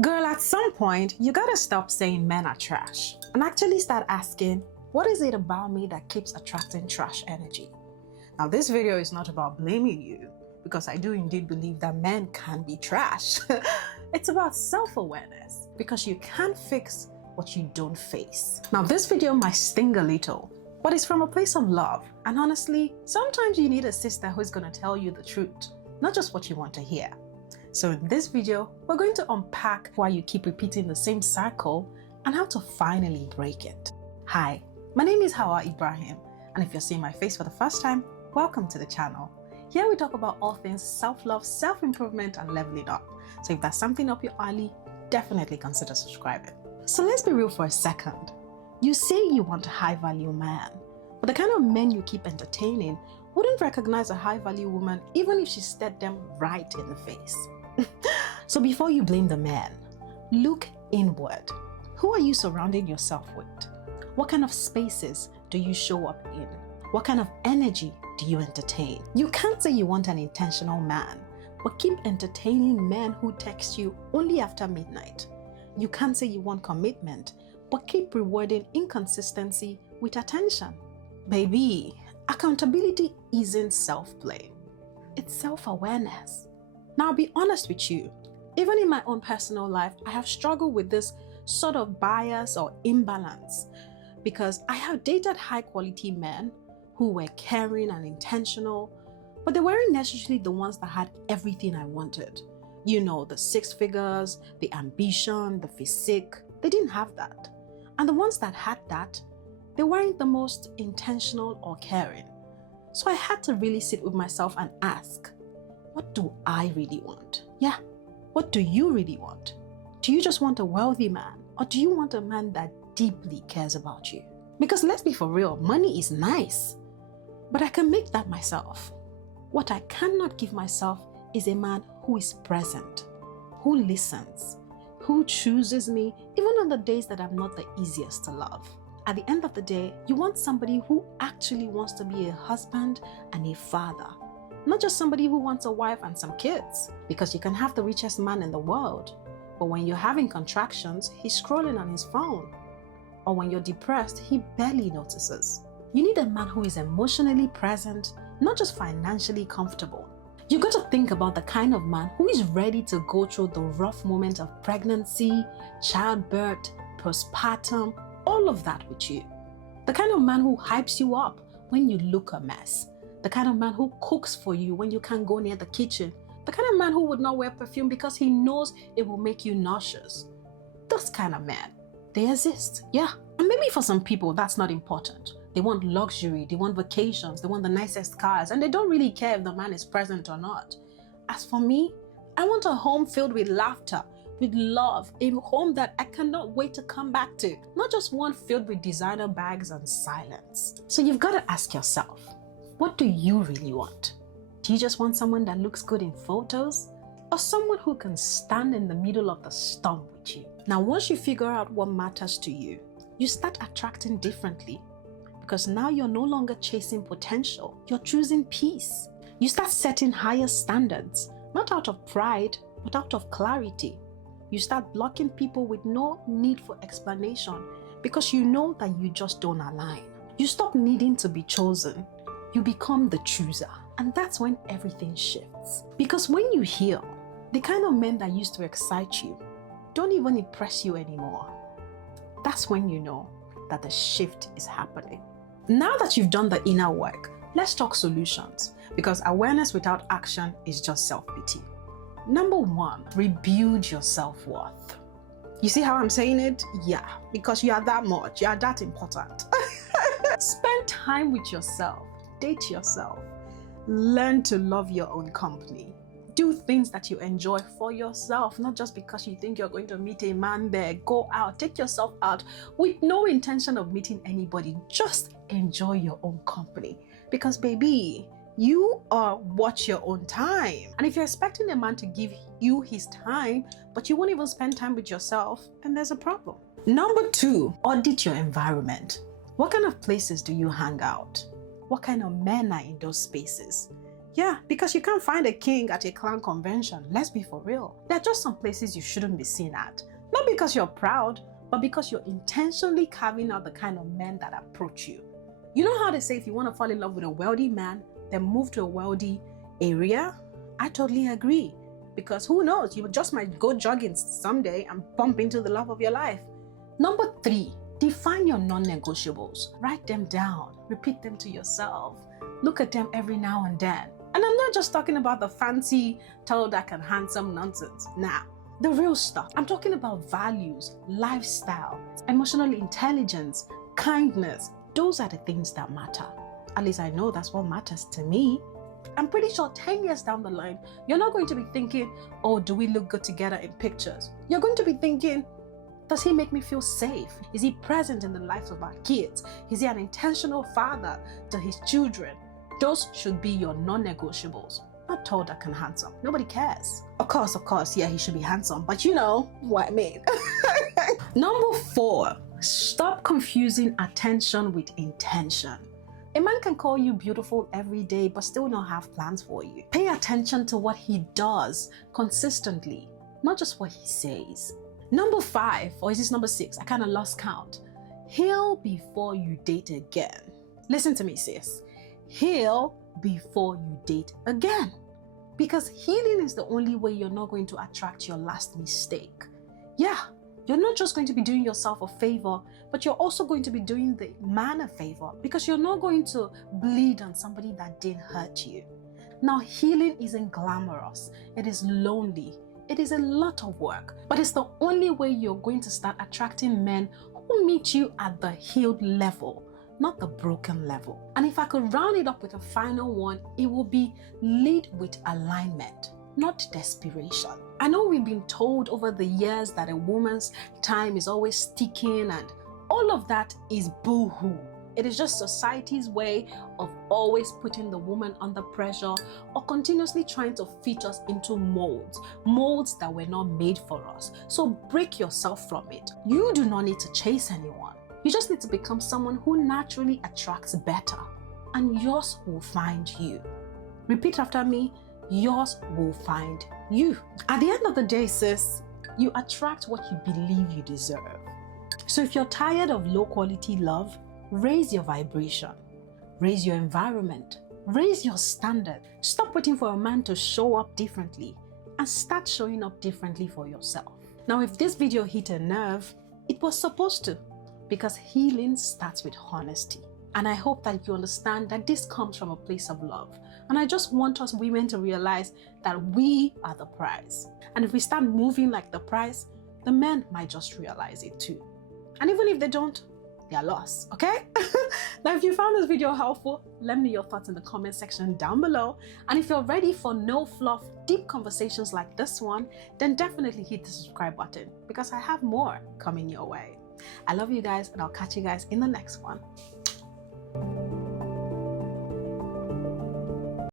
Girl, at some point, you gotta stop saying men are trash and actually start asking, what is it about me that keeps attracting trash energy? Now, this video is not about blaming you, because I do indeed believe that men can be trash. It's about self-awareness, because you can't fix what you don't face. Now, this video might sting a little, but it's from a place of love. And honestly, sometimes you need a sister who's gonna tell you the truth, not just what you want to hear. So in this video, we're going to unpack why you keep repeating the same cycle and how to finally break it. Hi, my name is Hawa Ibrahim, and if you're seeing my face for the first time, welcome to the channel. Here we talk about all things self-love, self-improvement, and leveling up. So if that's something up your alley, definitely consider subscribing. So let's be real for a second. You say you want a high-value man, but the kind of men you keep entertaining wouldn't recognize a high-value woman even if she stared them right in the face. So before you blame the man, look inward. Who are you surrounding yourself with? What kind of spaces do you show up in? What kind of energy do you entertain? You can't say you want an intentional man, but keep entertaining men who text you only after midnight. You can't say you want commitment, but keep rewarding inconsistency with attention. Baby, accountability isn't self-blame. It's self-awareness. Now, I'll be honest with you. Even in my own personal life, I have struggled with this sort of bias or imbalance, because I have dated high-quality men who were caring and intentional, but they weren't necessarily the ones that had everything I wanted. You know, the 6 figures, the ambition, the physique. They didn't have that. And the ones that had that, they weren't the most intentional or caring. So I had to really sit with myself and ask, what do I really want? Yeah, what do you really want? Do you just want a wealthy man, or do you want a man that deeply cares about you? Because let's be for real, money is nice, but I can make that myself. What I cannot give myself is a man who is present, who listens, who chooses me even on the days that I'm not the easiest to love. At the end of the day, you want somebody who actually wants to be a husband and a father, not just somebody who wants a wife and some kids. Because you can have the richest man in the world, but when you're having contractions, he's scrolling on his phone. Or when you're depressed, he barely notices. You need a man who is emotionally present, not just financially comfortable. You got to think about the kind of man who is ready to go through the rough moment of pregnancy, childbirth, postpartum, all of that with you. The kind of man who hypes you up when you look a mess. The kind of man who cooks for you when you can't go near the kitchen. The kind of man who would not wear perfume because he knows it will make you nauseous. Those kind of men, they exist, yeah. And maybe for some people that's not important. They want luxury, they want vacations, they want the nicest cars, and they don't really care if the man is present or not. As for me, I want a home filled with laughter, with love, a home that I cannot wait to come back to, not just one filled with designer bags and silence. So you've got to ask yourself, what do you really want? Do you just want someone that looks good in photos, or someone who can stand in the middle of the storm with you? Now, once you figure out what matters to you, you start attracting differently, because now you're no longer chasing potential, you're choosing peace. You start setting higher standards, not out of pride, but out of clarity. You start blocking people with no need for explanation, because you know that you just don't align. You stop needing to be chosen. You become the chooser. And that's when everything shifts. Because when you heal, the kind of men that used to excite you don't even impress you anymore. That's when you know that the shift is happening. Now that you've done the inner work, let's talk solutions, because awareness without action is just self-pity. Number 1, rebuild your self-worth. You see how I'm saying it? Yeah, because you are that much, you are that important. Spend time with yourself, date yourself, learn to love your own company. Do things that you enjoy for yourself, not just because you think you're going to meet a man there. Go out, take yourself out with no intention of meeting anybody. Just enjoy your own company, because baby, you are watch your own time. And if you're expecting a man to give you his time, but you won't even spend time with yourself, then there's a problem. Number 2, audit your environment. What kind of places do you hang out? What kind of men are in those spaces? Yeah, because you can't find a king at a clan convention. Let's be for real. There are just some places you shouldn't be seen at. Not because you're proud, but because you're intentionally carving out the kind of men that approach you. You know how they say if you want to fall in love with a wealthy man, then move to a wealthy area? I totally agree. Because who knows, you just might go jogging someday and bump into the love of your life. Number 3, define your non-negotiables. Write them down. Repeat them to yourself. Look at them every now and then. And I'm not just talking about the fancy, tall, dark, and handsome nonsense. Nah, the real stuff. I'm talking about values, lifestyle, emotional intelligence, kindness. Those are the things that matter. At least I know that's what matters to me. I'm pretty sure 10 years down the line, you're not going to be thinking, oh, do we look good together in pictures? You're going to be thinking, does he make me feel safe? Is he present in the lives of our kids? Is he an intentional father to his children? Those should be your non-negotiables. Not tall, dark, and handsome. Nobody cares. Of course, yeah, he should be handsome, but you know what I mean. Number 4, stop confusing attention with intention. A man can call you beautiful every day, but still not have plans for you. Pay attention to what he does consistently, not just what he says. Number 5, or is this number 6? I kind of lost count. Heal before you date again. Listen to me, sis. Heal before you date again. Because healing is the only way you're not going to attract your last mistake. Yeah, you're not just going to be doing yourself a favor, but you're also going to be doing the man a favor, because you're not going to bleed on somebody that didn't hurt you. Now, healing isn't glamorous. It is lonely. It is a lot of work, but it's the only way you're going to start attracting men who meet you at the healed level, not the broken level. And if I could round it up with a final one, it will be lead with alignment, not desperation. I know we've been told over the years that a woman's time is always ticking, and all of that is boo-hoo. It is just society's way of always putting the woman under pressure or continuously trying to fit us into molds that were not made for us. So break yourself from it. You do not need to chase anyone. You just need to become someone who naturally attracts better, and yours will find you. Repeat after me, yours will find you. At the end of the day, sis, you attract what you believe you deserve. So if you're tired of low quality love, raise your vibration, raise your environment, raise your standard. Stop waiting for a man to show up differently and start showing up differently for yourself. Now, if this video hit a nerve, it was supposed to, because healing starts with honesty. And I hope that you understand that this comes from a place of love. And I just want us women to realize that we are the prize. And if we start moving like the prize, the men might just realize it too. And even if they don't, they are lost, okay? Now, if you found this video helpful, let me know your thoughts in the comment section down below. And if you're ready for no fluff, deep conversations like this one, then definitely hit the subscribe button, because I have more coming your way. I love you guys, and I'll catch you guys in the next one.